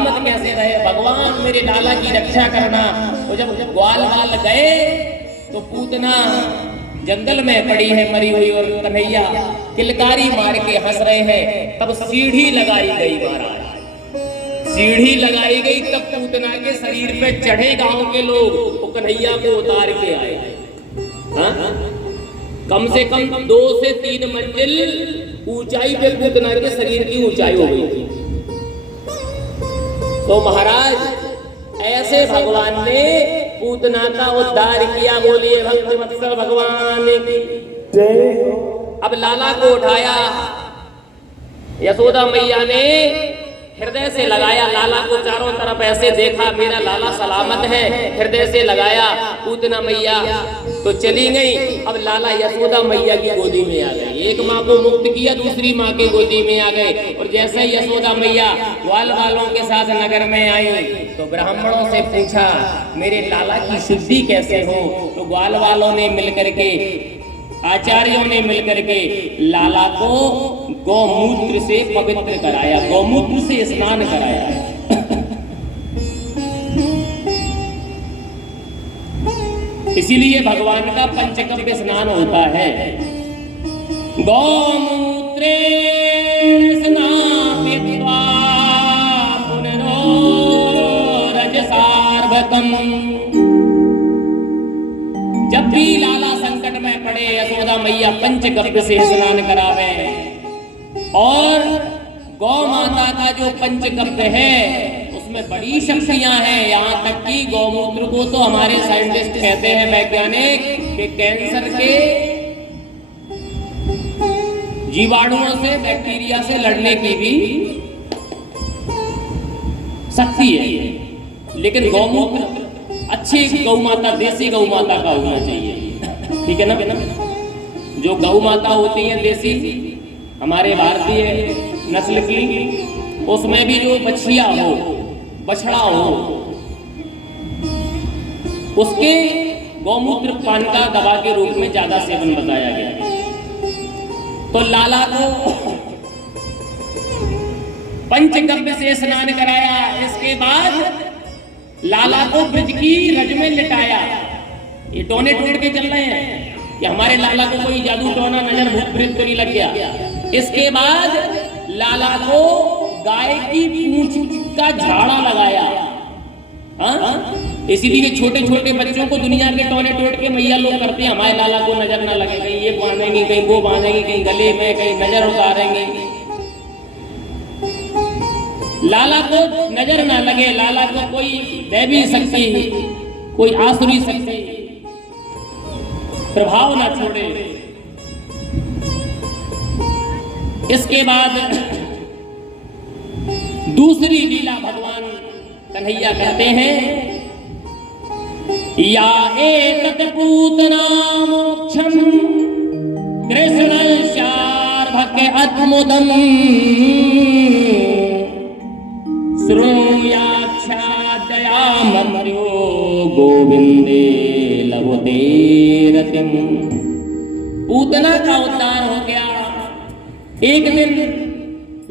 सलामत कैसे रहे। भगवान मेरे लाला की रक्षा करना। तो जब ग्वालवाल गए तो पूतना जंगल में पड़ी है मरी हुई और कन्हैया किलकारी मार के हंस रहे हैं। तब सीढ़ी लगाई गई महाराज, सीढ़ी लगाई गई। तब पूतना के शरीर पे चढ़े गांव के लोग, वो कन्हैया को उतार के आए। हाँ? कम से कम 2 से 3 मंजिल ऊंचाई पे पूतना के शरीर की ऊंचाई हो गई थी। तो महाराज ऐसे भगवान ने पूतना का उद्धार किया। बोलिए भक्त वत्सल भगवान की। अब लाला को उठाया, यशोदा मैया ने हृदय से लगाया। लाला को चारों तरफ ऐसे देखा, मेरा लाला सलामत है, हृदय से लगाया। पूतना मैया तो चली गई। अब लाला यशोदा मैया की गोदी में आ गए। एक माँ को मुक्त किया, दूसरी माँ के गोदी में आ गए। और जैसे ही यशोदा मैया ग्वाल वालों के साथ नगर में आई तो ब्राह्मणों से पूछा मेरे लाला की सिद्धि कैसे हो। तो ग्वाल वालों ने मिलकर के, आचार्यों ने मिलकर के लाला को गौमूत्र से पवित्र कराया, गौमूत्र से स्नान कराया। इसीलिए भगवान का पंचकव्य स्नान होता है। गौमूत्रे स्नात्वा पुनरो रजसार्भकम्। जब भी लाला संकट में पड़े यशोदा मैया पंचगव्य से स्नान करावे। और गौ माता का जो पंचगव्य है उसमें बड़ी शक्तियां हैं। यहाँ तक कि गौमूत्र को तो हमारे साइंटिस्ट कहते हैं, वैज्ञानिक, कि कैंसर के जीवाणुओं से, बैक्टीरिया से लड़ने की भी शक्ति है। लेकिन गौमूत्र अच्छी गौ माता, देसी गौ माता का होना चाहिए। ठीक है ना? जो गौ माता होती है देसी, हमारे भारतीय नस्ल की, उसमें भी जो बछिया हो, बछड़ा हो, उसके गौमूत्र पान का दवा के रूप में ज्यादा सेवन बताया गया। तो लाला को पंचगव्य से स्नान कराया। इसके बाद लाला को ब्रज की रज में लिटाया। ये टोने टूट के चल रहे हैं कि हमारे लाला को कोई जादू टोना नजर भूत प्रेत तो नहीं लग गया। इसके बाद लाला को गाय की पूंछ का झाड़ा लगाया। हाँ? इसीलिए छोटे छोटे बच्चों को दुनिया के टोने टोट के मैया लोग करते हैं, हमारे लाला को नजर ना लगे। कहीं ये बांधेंगी, कहीं वो बांधेंगी, कहीं गले में, कहीं नजर उतारेंगे। लाला को नजर ना लगे, लाला को कोई दैवी शक्ति, कोई आसुरी शक्ति प्रभाव ना छोड़े। इसके बाद दूसरी लीला भगवान कन्हैया कहते हैं, या एतत् पूतना मोक्षम कृष्णस्यार्भके अद्मुदम् श्रूयाच्छादयामर्यो गोविंदे लभते रतिम्। पूतना का उद्धार हो गया। एक दिन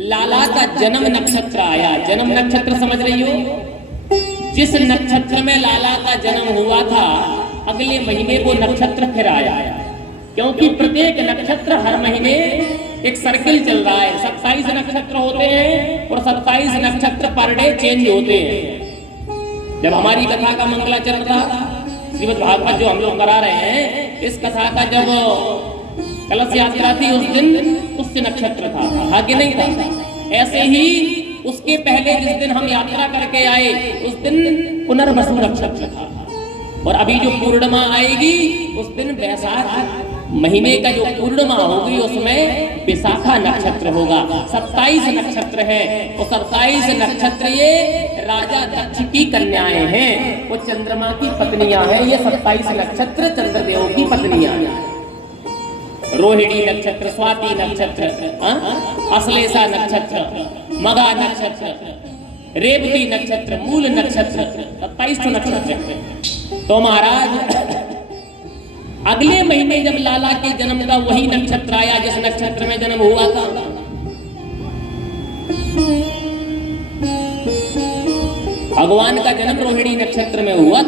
लाला का जन्म नक्षत्र आया। जन्म नक्षत्र समझ रही हो? जिस नक्षत्र में लाला का जन्म हुआ था, अगले महीने वो नक्षत्र फिर आया। क्योंकि प्रत्येक नक्षत्र हर महीने एक सर्किल चल रहा है। 27 नक्षत्र होते हैं और 27 नक्षत्र पर डे चेंज होते हैं। जब हमारी कथा का मंगलाचरण था, श्रीमद् भागवत जो हम लोग करा रहे हैं, इस कथा का जब कलश यात्रा थी उस दिन पुष्य नक्षत्र था, भाग्य नहीं था। ऐसे ही उसके पहले जिस दिन हम यात्रा करके आए उस दिन पुनर्वसु नक्षत्र था। और अभी जो पूर्णिमा आएगी उस दिन वैशाख महीने का जो पूर्णिमा होगी उसमें विशाखा नक्षत्र होगा। 27 नक्षत्र है। और 27 नक्षत्र ये राजा दक्ष की कन्याएं हैं, वो चंद्रमा की पत्नियां हैं। ये 27 नक्षत्र चंद्रदेव की पत्नियां हैं। रोहिणी नक्षत्र, स्वाति नक्षत्र, अश्लेषा नक्षत्र, मगा नक्षत्र, रेवती नक्षत्र, मूल नक्षत्र, 27 नक्षत्र। तो महाराज अगले महीने जब लाला के जन्म का वही नक्षत्र आया जिस नक्षत्र में जन्म हुआ था, भगवान का जन्म रोहिणी नक्षत्र में हुआ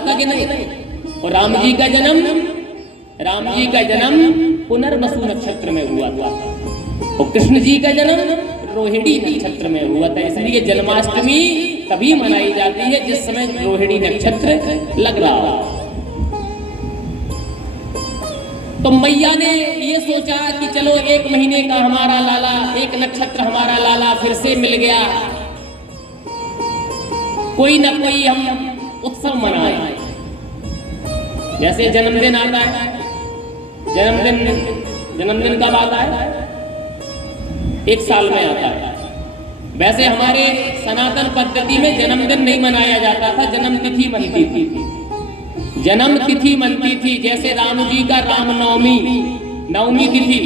था कि नहीं? और राम जी का जन्म पुनर्वसु नक्षत्र में हुआ था और कृष्ण जी का जन्म रोहिणी नक्षत्र में हुआ था। इसलिए जन्माष्टमी तभी मनाई जाती है जिस समय रोहिणी नक्षत्र लग रहा हो। तो मैया ने ये सोचा कि चलो 1 महीने का हमारा लाला, 1 नक्षत्र हमारा लाला फिर से मिल गया, कोई ना कोई हम उत्सव मनाएं। जैसे जन्मदिन आता है, जन्मदिन कब आता है? 1 साल में आता है। वैसे हमारे सनातन पद्धति में जन्मदिन नहीं मनाया जाता था, जन्म तिथि मनती थी। जन्म तिथि मनती थी, जैसे राम जी का नवमी तिथि।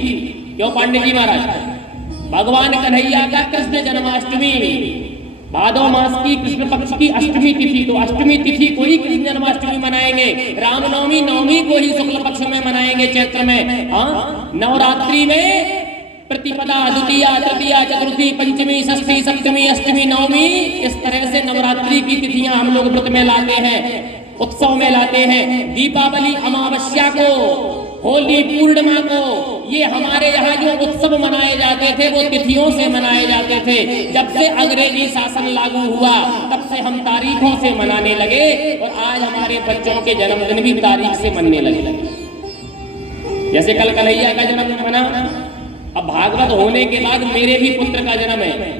क्यों पांडे जी महाराज? भगवान कन्हैया का कृष्ण जन्माष्टमी भादो मास की कृष्ण पक्ष की अष्टमी तिथि, तो अष्टमी तिथि को ही कृष्ण जन्माष्टमी मनाएंगे। रामनवमी नवमी को ही शुक्ल पक्ष में मनाएंगे, चैत्र में। नवरात्रि में प्रतिपदा, द्वितीया, तृतीया, चतुर्थी, पंचमी, षष्ठी, सप्तमी, अष्टमी, नवमी, इस तरह से नवरात्रि की तिथियां हम लोग व्रत में लाते हैं, उत्सव में लाते हैं। दीपावली अमावस्या को, होली पूर्णिमा को, ये हमारे यहाँ जो उत्सव मनाए जाते थे वो तिथियों से मनाए जाते थे। जब से अंग्रेजी शासन लागू हुआ तब से हम तारीखों से मनाने लगे और आज हमारे बच्चों के जन्मदिन भी तारीख से मनने लगे। जैसे कल कन्हैया का जन्म मना, अब भागवत होने के बाद मेरे भी पुत्र का जन्म है,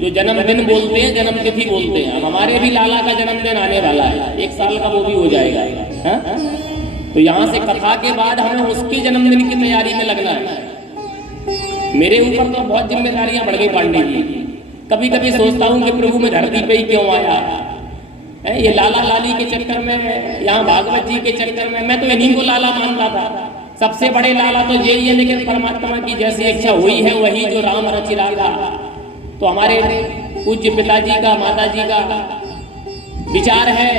जो जन्मदिन बोलते हैं, जन्म तिथि बोलते हैं। अब हमारे भी लाला का जन्मदिन आने वाला है, 1 साल का वो भी हो जाएगा। हा? तो यहाँ से कथा के बाद हमें उसके जन्मदिन की तैयारी में लगना है। मेरे ऊपर तो बहुत जिम्मेदारियां बढ़ गई पांडे जी। कभी कभी सोचता हूँ कि प्रभु में धरती पे ही क्यों आया है? ये लाला लाली के चक्कर में, यहाँ भागवत जी के चक्कर में, मैं तो इन्हीं को लाला मानता था। सबसे बड़े लाला तो यही है, लेकिन परमात्मा की जैसी इच्छा हुई है वही जो राम रचि रागा। तो हमारे पूज्य पिताजी का, माता जी का विचार है,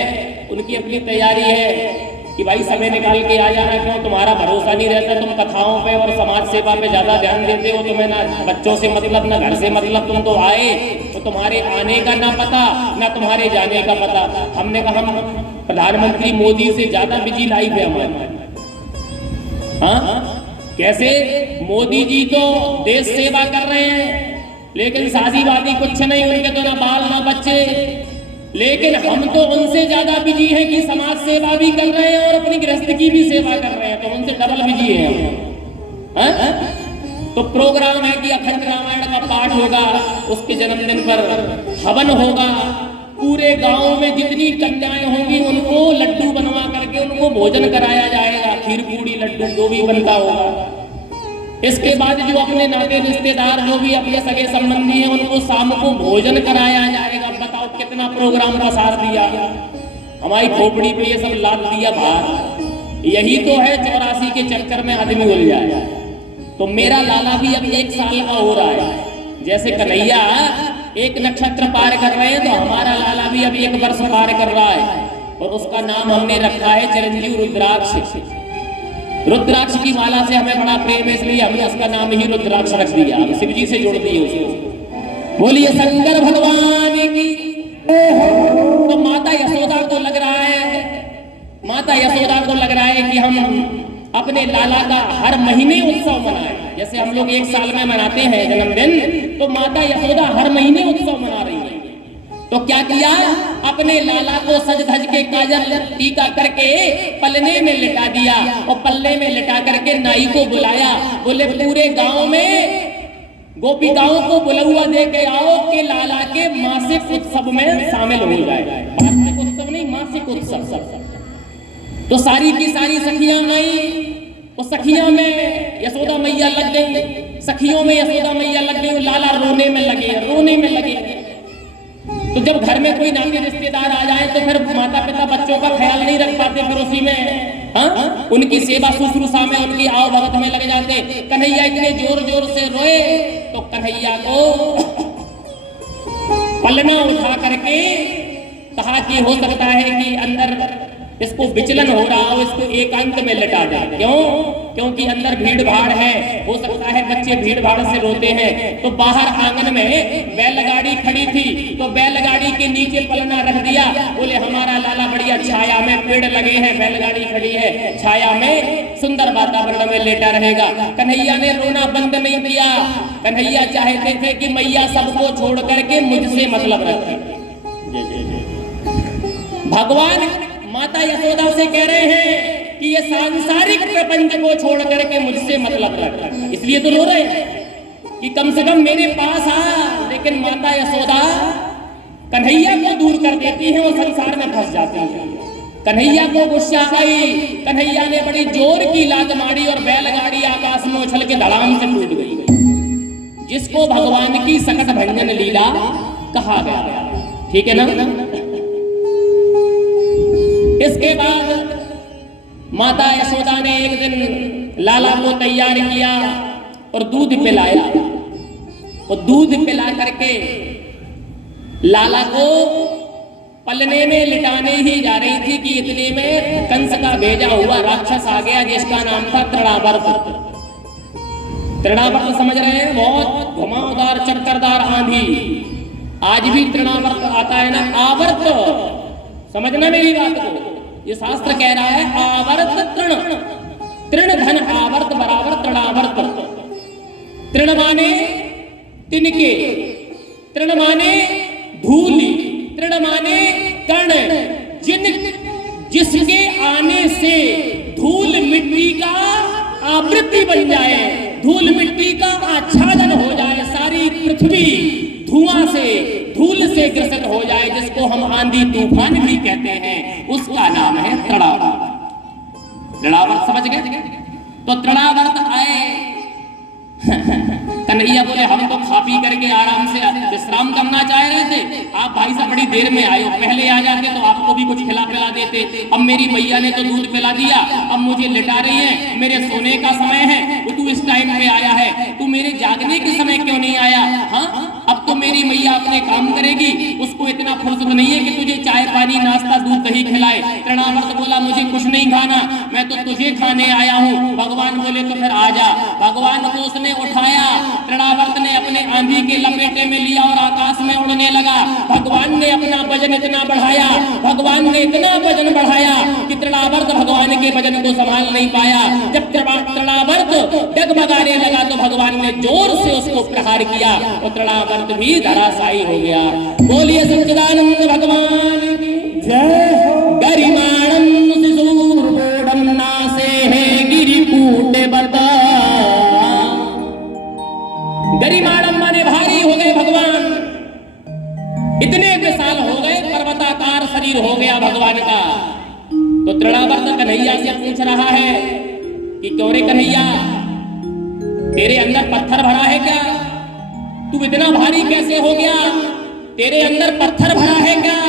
उनकी अपनी तैयारी है कि भाई समय निकाल के आ जाना। क्यों तुम्हारा भरोसा नहीं रहता? तुम कथाओं पे और समाज सेवा पे ज्यादा ध्यान देते हो। तुम्हें ना बच्चों से मतलब, ना घर से मतलब। तुम तो आए तो तुम्हारे आने का ना पता, ना तुम्हारे जाने का पता। हमने कहा हम प्रधानमंत्री मोदी से ज्यादा बिजी लाइफ है हमारी। हाँ, कैसे? मोदी जी तो देश सेवा कर रहे हैं, लेकिन शादी वादी कुछ नहीं, उनके तो ना बाल ना बच्चे। लेकिन हम तो उनसे ज्यादा बिजी हैं कि समाज सेवा भी कर रहे हैं और अपनी गृहस्थ की भी सेवा कर रहे हैं, तो उनसे डबल बिजी हैं हम। तो प्रोग्राम है कि अखंड रामायण का पाठ होगा, उसके जन्मदिन पर हवन होगा। पूरे गांव में जितनी कन्याएं होंगी उनको लड्डू बनवा करके उनको भोजन कराया जाएगा, खीर पूड़ी लड्डू जो भी बनता होगा। इसके बाद जो अपने नाते रिश्तेदार, जो भी अपने सगे संबंधी हैं, उनको शाम को भोजन कराया जाएगा। बताओ कितना प्रोग्राम का सार दिया। हमारी खोपड़ी पे ये सब लाद दिया बाहर। यही तो है 84 के चक्कर में आदमी उलझ जाए। तो मेरा लाला भी अब 1 साल का हो रहा है। जैसे कन्हैया 1 नक्षत्र पार कर रहे हैं, तो हमारा लाला भी अब 1 वर्ष पार कर रहा है। और उसका नाम हमने रखा है चिरंजीव रुद्राक्ष। रुद्राक्ष की माला से हमें बड़ा प्रेम है, इसलिए हमने उसका नाम ही रुद्राक्ष रख दिया। हम शिव जी से जोड़ दिए उसको। बोलिए शंकर भगवान की। तो माता यशोदा को लग रहा है कि हम अपने लाला का हर महीने उत्सव मनाएं। जैसे हम लोग 1 साल में मनाते हैं जन्मदिन, तो माता यशोदा हर महीने उत्सव मना रही है। तो क्या किया? अपने लाला को सज धज के काजल टीका करके पलने में लिटा दिया और पल्ले में लिटा करके नाई को बुलाया। बोले पूरे गांव में गोपिकाओं को बुलौआ दे के आओ कि लाला के मासिक उत्सव में शामिल हो जाए। वार्षिक उत्सव नहीं, मासिक उत्सव। तो सारी की सारी सखियां आई। तो सखियों में यशोदा मैया लग गई, सखियों में यशोदा मैया लग गई। लाला रोने में लगे। तो जब घर में कोई नाते रिश्तेदार आ जाए तो फिर माता पिता बच्चों का ख्याल नहीं रख पाते, फिर उसी में उनकी सेवा शुश्रूषा में, उनकी आओ भगत में लग जाते। कन्हैया इतने जोर जोर से रोए तो कन्हैया को पलना उठा करके कहा कि हो सकता है कि अंदर इसको विचलन हो रहा हो, इसको एकांत में लिटा दे। क्यों? क्योंकि अंदर भीड़ भाड़ है, हो सकता है बच्चे भीड़ भाड़ से रोते हैं। तो बाहर आंगन में बैलगाड़ी खड़ी थी, तो बैलगाड़ी के नीचे पलना रख दिया। बोले हमारा लाला बढ़िया छाया में, पेड़ लगे हैं, बैलगाड़ी खड़ी है, छाया में सुंदर वातावरण में लेटा रहेगा। कन्हैया ने रोना बंद नहीं किया। कन्हैया चाहते थे कि मैया सबको छोड़ करके मुझसे मतलब रखे। भगवान माता यशोदा से कह रहे हैं कि ये सांसारिक प्रपंच को छोड़ करके मुझसे मतलब रख, इसलिए तो रो रहे हैं कि कम से कम मेरे पास आ। लेकिन माता यशोदा कन्हैया को दूर कर देती है, वो संसार में फंस जाती है। कन्हैया को गुस्सा आई, कन्हैया ने बड़ी जोर की लात मारी और बैलगाड़ी आकाश में उछल के धड़ाम से टूट गई, जिसको भगवान की सकट भंजन लीला कहा गया। ठीक है ना। इसके बाद माता यशोदा ने एक दिन लाला को तैयार किया और दूध पिलाया, और दूध पिला करके लाला को पलने में लिटाने ही जा रही थी कि इतने में कंस का भेजा हुआ राक्षस आ गया, जिसका नाम था तृणावर्त। तृणावर्त समझ रहे हैं, बहुत घुमावदार चक्करदार आंधी। आज भी तृणावर्त आता है ना, आवर्त, समझना मेरी बात को। ये शास्त्र कह रहा है आवर्त तृण, तृण धन आवर्त बराबर तृणावर्त। तृण माने तिनके, तृण माने धूलि, तृण माने कण, जिसके आने से धूल मिट्टी का आवृत्ति बन जाए, धूल मिट्टी का आच्छादन हो जाए, सारी पृथ्वी धुआं से, धूल से ग्रसित हो जाए, जिसको हम आंधी तूफान भी कहते हैं, उसका नाम है तृणावर्त। तृणावर्त समझ गए? तो तृणावर्त आए। कन्हैया बोले हम तो खा पी करके आराम से विश्राम करना चाह रहे थे, आप भाई साहब बड़ी देर में आए हो, पहले आ जाते तो आपको भी कुछ खिला पिला देते। अब मेरी मैया ने तो दूध पिला दिया, अब मुझे लिटा रही है, मेरे सोने का समय है, तू इस टाइम पे आया है, तू मेरे जागने के समय क्यों नहीं आया? हाँ, अब तो मेरी मैया अपने काम करेगी, उसको इतना फुर्सत नहीं है कि तुझे चाय पानी नाश्ता दूध दही खिलाए। तृणावर्त बोला मुझे कुछ नहीं खाना, मैं तो तुझे खाने आया हूँ। भगवान बोले तो फिर आ जा। भगवान को उसने उठाया, तृणावर्त ने अपने आंधी के लपेटे में लिया और आकाश में उड़ने लगा। भगवान ने अपना वजन इतना बढ़ाया, भगवान ने इतना वजन बढ़ाया कि तृणावर्त भगवान के वजन को संभाल नहीं पाया। जब तृणावर्त डगमगाने लगा तो भगवान ने जोर से उसको प्रहार किया और तृणावर्त भी धराशायी हो गया। बोलिए सच्चिदानंद भगवान की जय हो। गरिमाणं शिशुर्बोधं नासे है गिरिकूटे बता। गरिमाणं माने भारी हो गए भगवान, इतने विशाल हो गए, पर्वताकार शरीर हो गया भगवान का। तो तृणावर्त कन्हैया से पूछ रहा है कि क्यों रे कन्हैया, तेरे अंदर पत्थर भरा है क्या? तू इतना भारी कैसे हो गया? तेरे अंदर पत्थर भरा है क्या?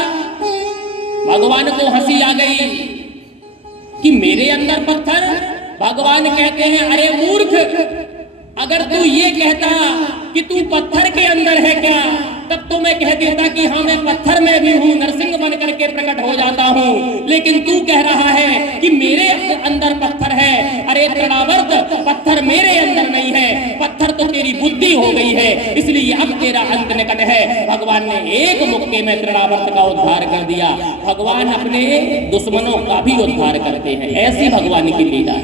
भगवान को हंसी आ गई कि मेरे अंदर पत्थर? भगवान कहते हैं अरे मूर्ख, अगर तू ये कहता कि तू पत्थर के अंदर है क्या, तब तो मैं कह देता कि हाँ मैं पत्थर में भी हूँ, नरसिंह बन करके प्रकट हो जाता हूँ। लेकिन तू कह रहा है कि मेरे अंदर पत्थर है। अरे तृणावर्त, पत्थर मेरे अंदर नहीं है, पत्थर तो तेरी बुद्धि हो गई है, इसलिए अब तेरा अंत निकट है। भगवान ने एक मुक्के में तृणावर्त का उद्धार कर दिया। भगवान अपने दुश्मनों का भी उद्धार करते हैं, ऐसी भगवान की लीला।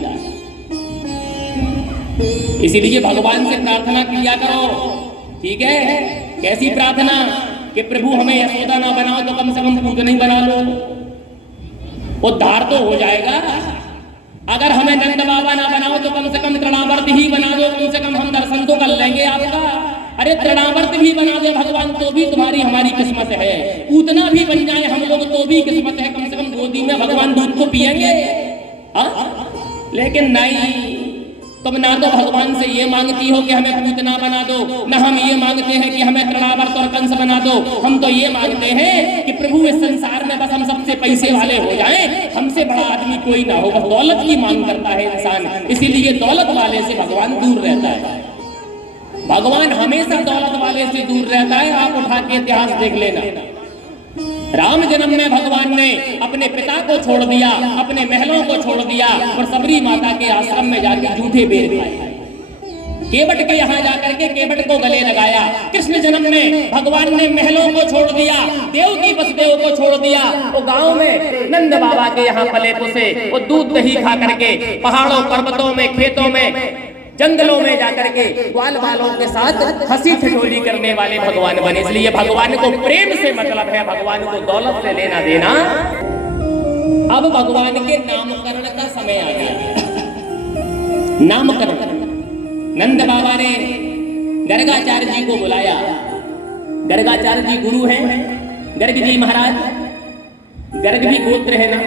इसीलिए भगवान से प्रार्थना किया करो, ठीक है? कैसी प्रार्थना कि प्रभु हमें यशोदा ना बनाओ तो कम से कम पूत नहीं बना लो, उद्धार तो हो जाएगा। अगर हमें नंद बाबा ना बनाओ तो कम से कम तृणावर्त ही बना दो, कम से कम हम दर्शन तो कर लेंगे आपका। अरे तृणावर्त भी बना दे भगवान तो भी तुम्हारी हमारी किस्मत है, पूतना भी बन जाए हम लोग तो भी किस्मत है, कम से कम गोदी में भगवान दूध तो पिएंगे। लेकिन नहीं, तुम ना तो भगवान से ये मांगती हो कि हमें पूतना बना दो, ना हम ये मांगते हैं कि हमें तृणावर्त और कंस बना दो। हम तो ये मांगते हैं कि प्रभु इस संसार में बस हम सबसे पैसे वाले हो जाएं, हमसे बड़ा आदमी कोई ना हो। बस दौलत की मांग करता है इंसान, इसीलिए दौलत वाले से भगवान दूर रहता है। भगवान हमेशा दौलत वाले से दूर रहता है। आप उठा के इतिहास देख लेना, राम जन्म में भगवान ने अपने पिता को छोड़ दिया, अपने महलों को छोड़ दिया और सबरी माता के आश्रम में जाके जूठे बेर खाए। केवट के यहाँ जाकर के केवट को गले लगाया। कृष्ण जन्म में भगवान ने महलों को छोड़ दिया, देव की वसुदेव को छोड़ दिया। वो गांव में नंद बाबा के यहाँ पले पुसे, वो दूध दही खा करके पहाड़ों पर्वतों में खेतों में जंगलों में जाकर के ग्वाल बालों के साथ हंसी ठिठोली करने वाले भगवान बने। इसलिए भगवान को प्रेम से मतलब है, भगवान को दौलत से लेना देना। अब भगवान के नामकरण का समय आ गया। नामकरण नंद बाबा ने गर्गाचार्य जी को बुलाया। गर्गाचार्य जी गुरु हैं, गर्ग जी महाराज, गर्ग भी गोत्र है ना।